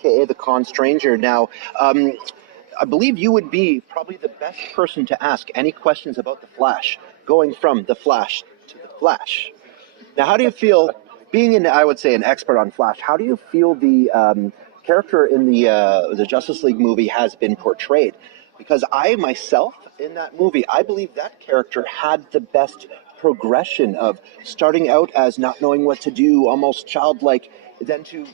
aka the Con Stranger. Now, I believe you would be probably the best person to ask any questions about the Flash, going from the Flash to the Flash. Now, how do you feel, being I would say, an expert on Flash? How do you feel the character in the Justice League movie has been portrayed? Because I myself, in that movie, I believe that character had the best progression of starting out as not knowing what to do, almost childlike, then to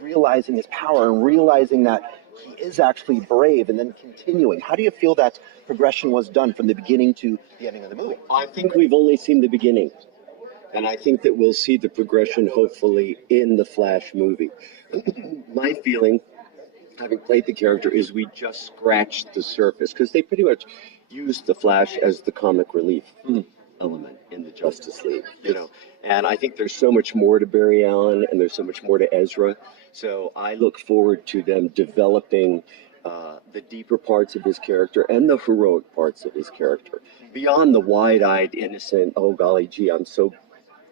realizing his power and realizing that he is actually brave, and then continuing. How do you feel that progression was done from the beginning to the ending of the movie? I think we've only seen the beginning. And I think that we'll see the progression, hopefully, in the Flash movie. My feeling, having played the character, is we just scratched the surface, because they pretty much used the Flash as the comic relief element in the Justice League, And I think there's so much more to Barry Allen, and there's so much more to Ezra. So I look forward to them developing the deeper parts of his character and the heroic parts of his character, beyond the wide-eyed, innocent, oh golly gee, I'm so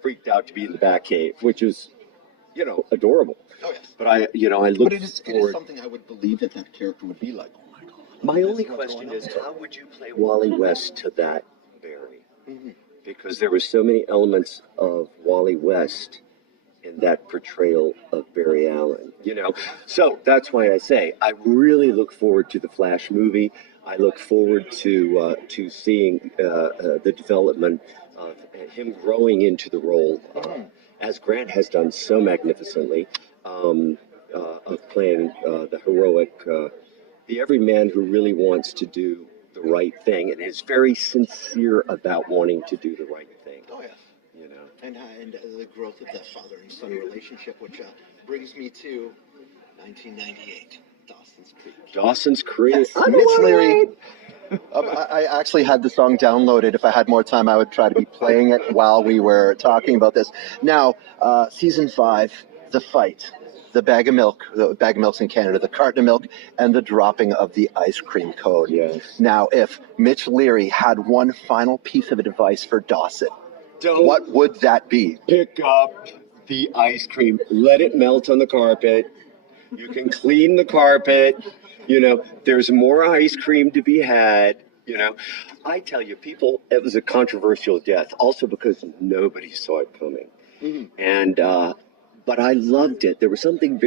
freaked out to be in the Batcave, which is, adorable. Oh, yes. But I look But it is something I would believe that character would be like. Oh my God. My only question is, how would you play Wally West to that Barry? Mm-hmm. Because there were so many elements of Wally West in that portrayal of Barry Allen, So that's why I say I really look forward to the Flash movie. I look forward to seeing the development of him growing into the role, as Grant has done so magnificently, of playing the heroic, the everyman who really wants to do the right thing and is very sincere about wanting to do the right thing. Oh, yeah. And the growth of that father and son relationship, which brings me to 1998, Dawson's Creek. Dawson's Creek. Yes, Mitch Leery. I actually had the song downloaded. If I had more time, I would try to be playing it while we were talking about this. Now, season 5, the fight, the bag of milk's in Canada, the carton of milk, and the dropping of the ice cream cone. Yes. Now, if Mitch Leery had one final piece of advice for Dawson, what would that be? Pick up the ice cream. Let it melt on the carpet. You can clean the carpet. There's more ice cream to be had. I tell you, it was a controversial death, also because nobody saw it coming. Mm-hmm. And, but I loved it. There was something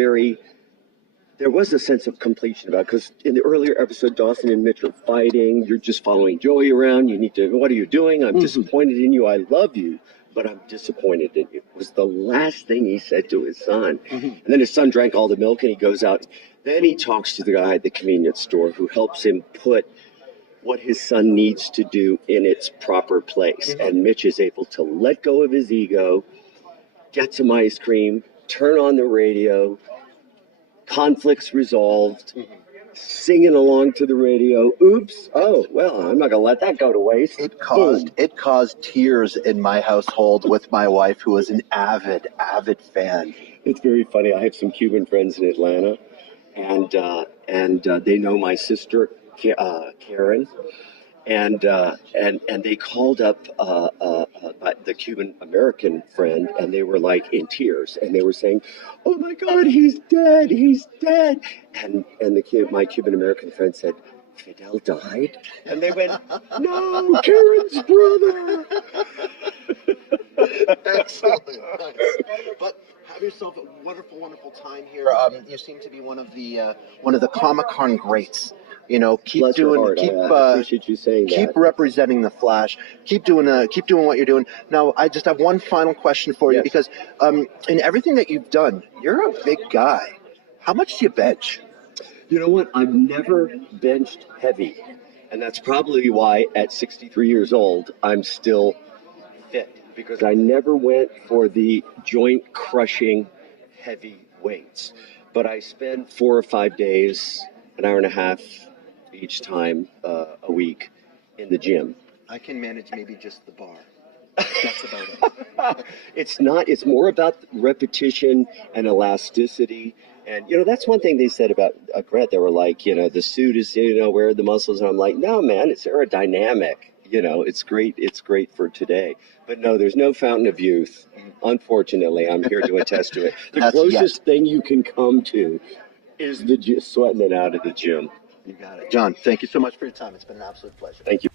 there was a sense of completion about it, because in the earlier episode, Dawson and Mitch are fighting. You're just following Joey around. What are you doing? I'm disappointed in you. I love you, but I'm disappointed in you. It was the last thing he said to his son. Mm-hmm. And then his son drank all the milk and he goes out. Then he talks to the guy at the convenience store who helps him put what his son needs to do in its proper place. Mm-hmm. And Mitch is able to let go of his ego, get some ice cream, turn on the radio, conflicts resolved, singing along to the radio. Oops. Oh, well, I'm not going to let that go to waste. It caused tears in my household with my wife, who was an avid fan. It's very funny. I have some Cuban friends in Atlanta, and they know my sister, Karen. And they called up the Cuban American friend, and they were like in tears, and they were saying, "Oh my God, he's dead! He's dead!" And my Cuban American friend said, "Fidel died?" And they went, "No, Karen's brother." Excellent, nice. But have yourself a wonderful, wonderful time here. You seem to be one of the Comic-Con greats. Keep representing the Flash. Keep doing what you're doing. Now, I just have one final question for you, because in everything that you've done, you're a big guy. How much do you bench? You know what? I've never benched heavy, and that's probably why at 63 years old I'm still fit, because I never went for the joint crushing heavy weights. But I spend 4 or 5 days, an hour and a half each time a week in the gym. I can manage maybe just the bar. That's about it. It's more about repetition and elasticity. And, that's one thing they said about Grant. They were like, the suit is, where are the muscles? And I'm like, no, man, it's aerodynamic. It's great. It's great for today. But no, there's no fountain of youth. Unfortunately, I'm here to attest to it. The closest thing you can come to is sweating it out at the gym. You got it. John, thank you so much for your time. It's been an absolute pleasure. Thank you.